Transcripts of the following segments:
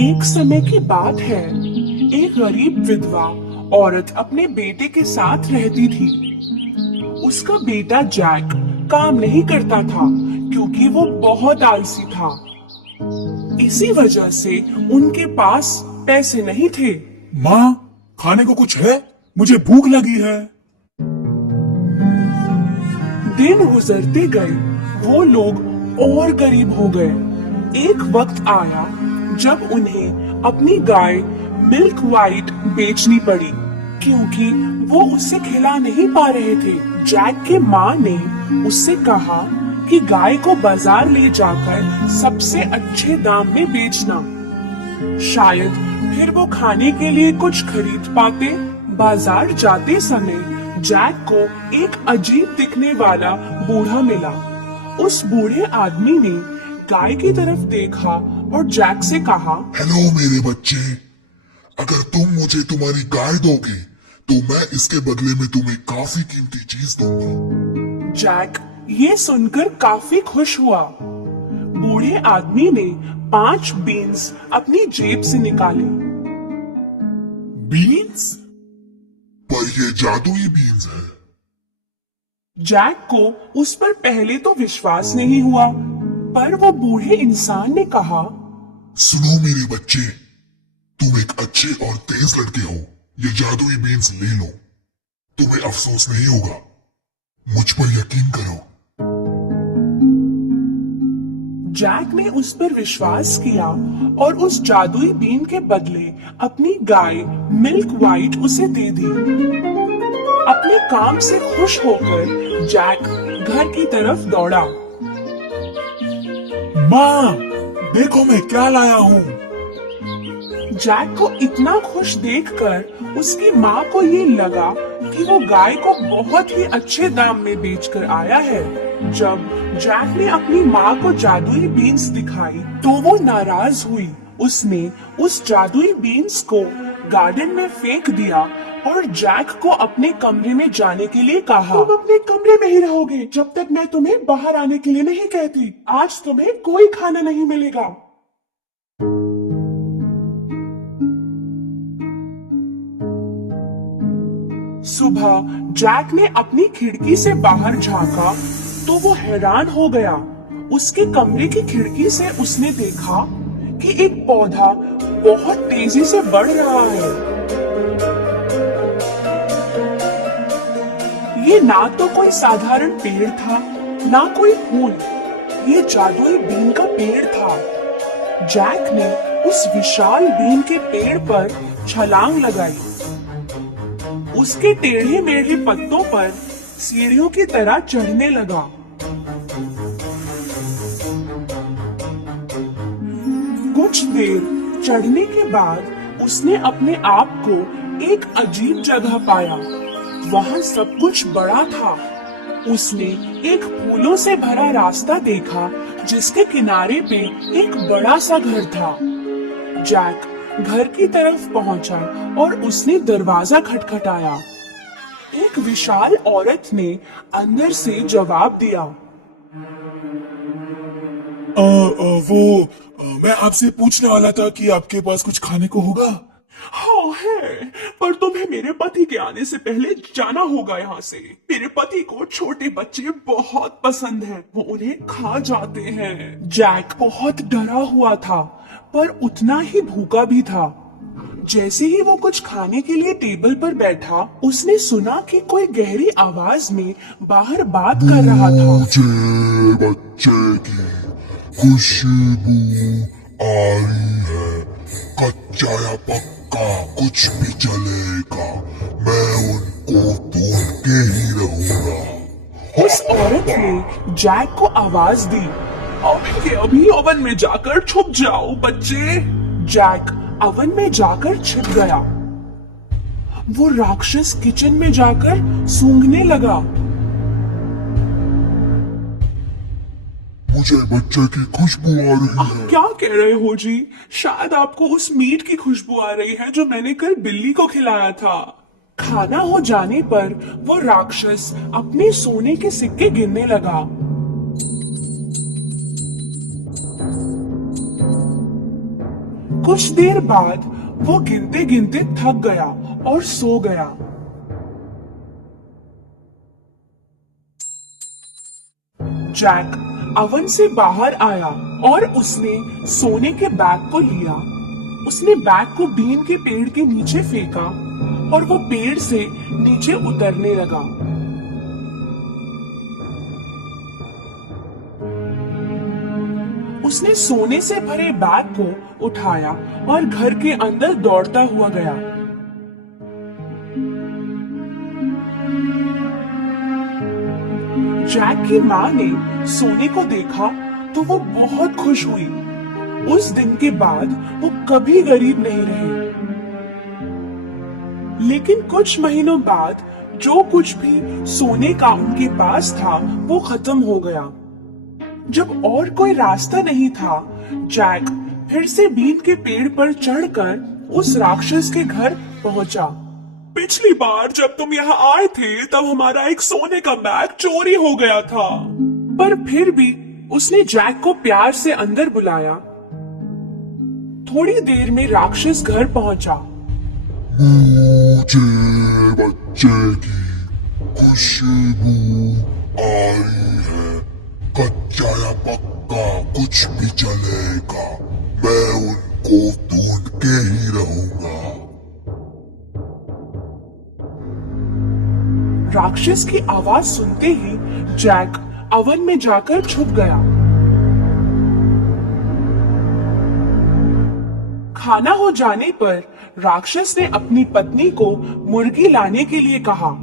एक समय की बात है, एक गरीब विधवा औरत अपने बेटे के साथ रहती थी। उसका बेटा जैक काम नहीं करता था क्योंकि वो बहुत आलसी था। इसी वजह से उनके पास पैसे नहीं थे। माँ, खाने को कुछ है? मुझे भूख लगी है। दिन गुजरते गए, वो लोग और गरीब हो गए। एक वक्त आया जब उन्हें अपनी गाय मिल्क वाइट बेचनी पड़ी क्योंकि वो उससे खिला नहीं पा रहे थे। जैक के माँ ने उससे कहा कि गाय को बाजार ले जाकर सबसे अच्छे दाम में बेचना, शायद फिर वो खाने के लिए कुछ खरीद पाते। बाजार जाते समय जैक को एक अजीब दिखने वाला बूढ़ा मिला। उस बूढ़े आदमी ने गाय की तरफ देखा और जैक से कहा, हेलो मेरे बच्चे, अगर तुम मुझे तुम्हारी गाय दोगे तो मैं इसके बदले में तुम्हें काफी कीमती चीज दूंगा। जैक ये सुनकर काफी खुश हुआ। बूढ़े आदमी ने 5 बीन्स अपनी जेब से निकाले। बीन्स? पर ये जादुई बीन्स है। जैक को उस पर पहले तो विश्वास नहीं हुआ, पर वो बूढ़े इंसान ने कहा, सुनो मेरे बच्चे, तुम एक अच्छे और तेज लड़के हो, ये जादुई बीन्स ले लो, तुम्हें अफसोस नहीं होगा, मुझ पर यकीन करो। जैक ने उस पर विश्वास किया और उस जादुई बीन के बदले अपनी गाय मिल्क वाइट उसे दे दी। अपने काम से खुश होकर जैक घर की तरफ दौड़ा। माँ, देखो मैं क्या लाया हूँ। जैक को इतना खुश देखकर उसकी माँ को ये लगा कि वो गाय को बहुत ही अच्छे दाम में बेचकर आया है। जब जैक ने अपनी माँ को जादुई बीन्स दिखाई तो वो नाराज हुई। उसने उस जादुई बीन्स को गार्डन में फेंक दिया और जैक को अपने कमरे में जाने के लिए कहा। तुम अपने कमरे में ही रहोगे जब तक मैं तुम्हें बाहर आने के लिए नहीं कहती। आज तुम्हें कोई खाना नहीं मिलेगा। सुबह जैक ने अपनी खिड़की से बाहर झांका तो वो हैरान हो गया। उसके कमरे की खिड़की से उसने देखा कि एक पौधा बहुत तेजी से बढ़ रहा है। ये ना तो कोई साधारण पेड़ था, ना कोई फूल, ये जादुई बीन का पेड़ था। जैक ने उस विशाल बीन के पेड़ पर छलांग लगाई। उसके टेढ़े मेढ़े पत्तों पर सीढ़ियों की तरह चढ़ने लगा। कुछ देर चढ़ने के बाद उसने अपने आप को एक अजीब जगह पाया। वहाँ सब कुछ बड़ा था। उसने एक फूलों से भरा रास्ता देखा जिसके किनारे पे एक बड़ा सा घर था। जैक घर की तरफ पहुंचा और उसने दरवाजा खटखटाया। एक विशाल औरत ने अंदर से जवाब दिया। मैं आपसे पूछने वाला था कि आपके पास कुछ खाने को होगा? हाँ है, पर तुम्हें मेरे पति के आने से पहले जाना होगा यहाँ से। मेरे पति को छोटे बच्चे बहुत पसंद हैं, वो उन्हें खा जाते हैं। जैक बहुत डरा हुआ था पर उतना ही भूखा भी था। जैसे ही वो कुछ खाने के लिए टेबल पर बैठा, उसने सुना कि कोई गहरी आवाज में बाहर बात कर रहा था। मुझे बच्चे की खुशबू आ रही है, कच्चा या पक्का कुछ भी चलेगा, मैं उनको ढूंढ के ही रहूंगा। उस औरत ने जैक को आवाज दी, अभी के अभी ओवन में जाकर छुप जाओ बच्चे। जैक ओवन में जाकर छिप गया। वो राक्षस किचन में जाकर सूंघने लगा। मुझे बच्चे की खुशबू आ रही है। क्या कह रहे हो जी? शायद आपको उस मीट की खुशबू आ रही है जो मैंने कल बिल्ली को खिलाया था। खाना हो जाने पर वो राक्षस अपने सोने के सिक्के गिनने लगा। कुछ देर बाद वो गिनते गिनते थक गया और सो गया। जैक ओवन से बाहर आया और उसने सोने के बैग को लिया। उसने बैग को बीन के पेड़ के नीचे फेंका और वो पेड़ से नीचे उतरने लगा। उसने सोने से भरे बैग को उठाया और घर के अंदर दौड़ता हुआ गया। जैक की माँ ने सोने को देखा तो वो बहुत खुश हुई। उस दिन के बाद वो कभी गरीब नहीं रहे। लेकिन कुछ महीनों बाद जो कुछ भी सोने का उनके पास था वो खत्म हो गया। जब और कोई रास्ता नहीं था, जैक फिर से बीन के पेड़ पर चढ़कर उस राक्षस के घर पहुंचा। पिछली बार जब तुम यहाँ आए थे तब हमारा एक सोने का बैग चोरी हो गया था। पर फिर भी उसने जैक को प्यार से अंदर बुलाया। थोड़ी देर में राक्षस घर पहुंचा। मुझे बच्चे की खुशबू आ रही है। कच्चा या पक्का कुछ भी चलेगा, मैं उनको ढूंढ के ही रहूंगा। राक्षस की आवाज सुनते ही जैक ओवन में जाकर छुप गया। खाना हो जाने पर राक्षस ने अपनी पत्नी को मुर्गी लाने के लिए कहा।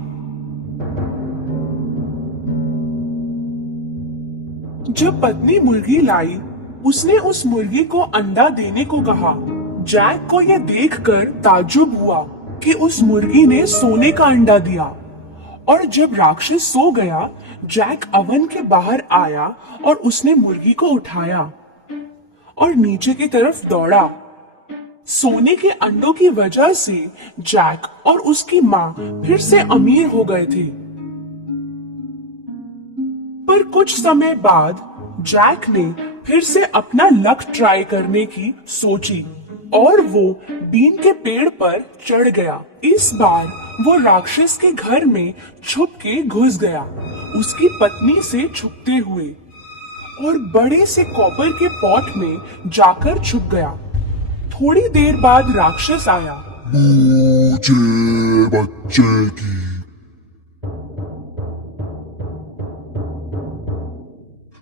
जब पत्नी मुर्गी लाई, उसने उस मुर्गी को अंडा देने को कहा। जैक को यह देखकर ताज्जुब हुआ कि उस मुर्गी ने सोने का अंडा दिया। और जब राक्षस सो गया, जैक ओवन के बाहर आया और उसने मुर्गी को उठाया और नीचे की तरफ दौड़ा। सोने के अंडों की वजह से जैक और उसकी माँ फिर से अमीर हो गए थे। पर कुछ समय बाद जैक ने फिर से अपना लक ट्राई करने की सोची और वो बीन के पेड़ पर चढ़ गया। इस बार वो राक्षस के घर में छुप के घुस गया, उसकी पत्नी से छुपते हुए, और बड़े से कॉपर के पॉट में जाकर छुप गया। थोड़ी देर बाद राक्षस आया। मुझे बच्चे की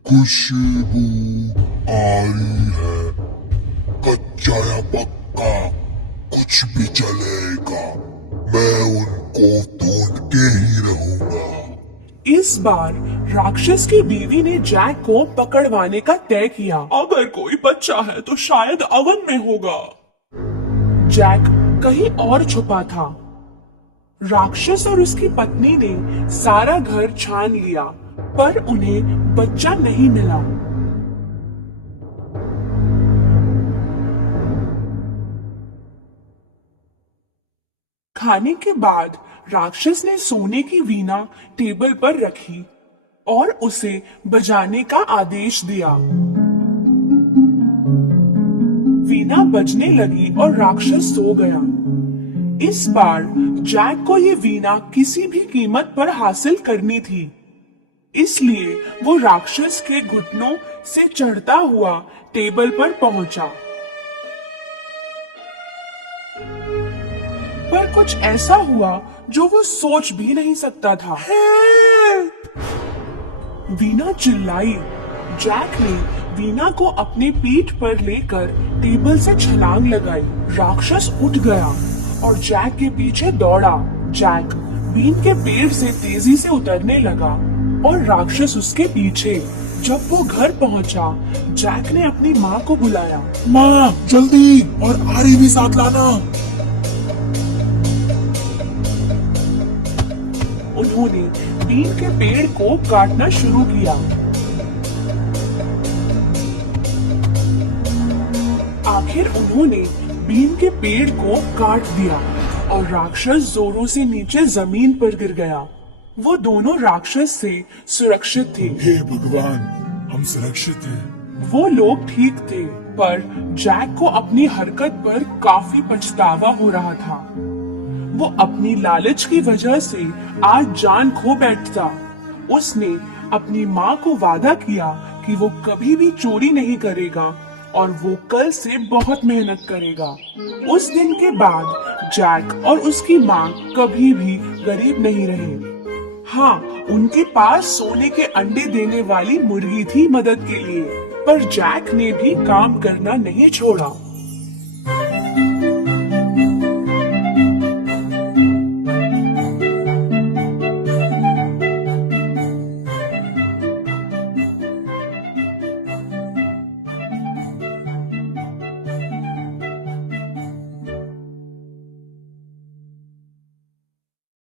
खुशबू आ रही है। कच्चा या पक्का कुछ भी चलेगा, मैं उनको ढूंढ के ही रहूंगा। इस बार राक्षस की बीवी ने जैक को पकड़वाने का तय किया। अगर कोई बच्चा है तो शायद ओवन में होगा। जैक कहीं और छुपा था। राक्षस और उसकी पत्नी ने सारा घर छान लिया, पर उन्हें बच्चा नहीं मिला। खाने के बाद राक्षस ने सोने की वीणा टेबल पर रखी और उसे बजाने का आदेश दिया। वीणा बजने लगी और राक्षस सो गया। इस बार जैक को ये वीणा किसी भी कीमत पर हासिल करनी थी, इसलिए वो राक्षस के घुटनों से चढ़ता हुआ टेबल पर पहुंचा। पर कुछ ऐसा हुआ जो वो सोच भी नहीं सकता था। वीणा चिल्लाई। जैक ने वीणा को अपने पीठ पर लेकर टेबल से छलांग लगाई। राक्षस उठ गया और जैक के पीछे दौड़ा। जैक बीन के पेड़ से तेजी से उतरने लगा और राक्षस उसके पीछे। जब वो घर पहुंचा, जैक ने अपनी माँ को बुलाया। माँ जल्दी, और आरी भी साथ लाना। उन्होंने बीन के पेड़ को काटना शुरू किया। आखिर उन्होंने बीन के पेड़ को काट दिया और राक्षस जोरों से नीचे जमीन पर गिर गया। वो दोनों राक्षस से सुरक्षित थे। हे भगवान, हम सुरक्षित हैं। वो लोग ठीक थे, पर जैक को अपनी हरकत पर काफी पछतावा हो रहा था। वो अपनी लालच की वजह से आज जान खो बैठता। उसने अपनी माँ को वादा किया कि वो कभी भी चोरी नहीं करेगा और वो कल से बहुत मेहनत करेगा। उस दिन के बाद जैक और उसकी माँ कभी भी गरीब नहीं रहे। हाँ, उनके पास सोने के अंडे देने वाली मुर्गी थी मदद के लिए, पर जैक ने भी काम करना नहीं छोड़ा।